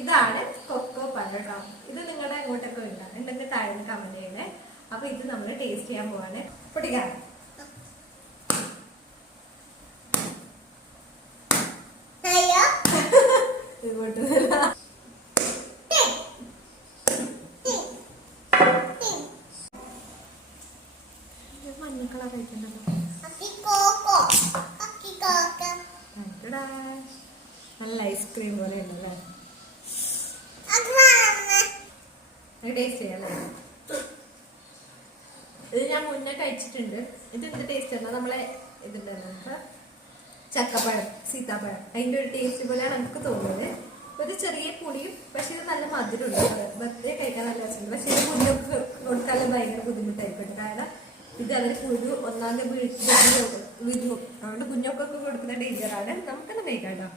ഇതാണ് കൊക്കോ പഴം കേട്ടോ. ഇത് നിങ്ങളുടെ അങ്ങോട്ടൊക്കെ ഉണ്ടെങ്കിൽ താഴെ കമന്റ് ചെയ്യണേ. അപ്പൊ ഇത് നമ്മൾ ടേസ്റ്റ് ചെയ്യാൻ പോവാണ്. പൊട്ടിക്കാം. മഞ്ഞക്കള കഴിക്കണ്ടല്ലോ. നല്ല ഐസ്ക്രീം പോലെ ഉണ്ടല്ലേ. ടേസ്റ്റ് ചെയ്യാല്ലേ. ഇത് ഞാൻ മുന്നേ കഴിച്ചിട്ടുണ്ട്. ഇത് എന്ത് ടേസ്റ്റ് ആണ്? നമ്മളെ ഇതുണ്ടല്ലോ ചക്കപ്പഴം, സീതാപ്പഴം, അതിന്റെ ഒരു ടേസ്റ്റ് പോലെയാണ് നമുക്ക് തോന്നുന്നത്. ഒരു ചെറിയ പുളിയും, പക്ഷെ ഇത് നല്ല മധുരമുണ്ട്. ബർത്ത്ഡേ കഴിക്കാൻ നല്ല രസമുണ്ട്. പക്ഷെ ഇത് കുഞ്ഞൊക്കെ കൊടുക്കാനും ഭയങ്കര ബുദ്ധിമുട്ടായിരിക്കും. കാരണം ഇത് അവർ കുരു ഒന്നാമത് വിഴുങ്ങും. അതുകൊണ്ട് കുഞ്ഞൊക്കെ കൊടുക്കുന്ന ഡേഞ്ചറാണ്. നമുക്കെല്ലാം കഴിക്കാം കേട്ടോ.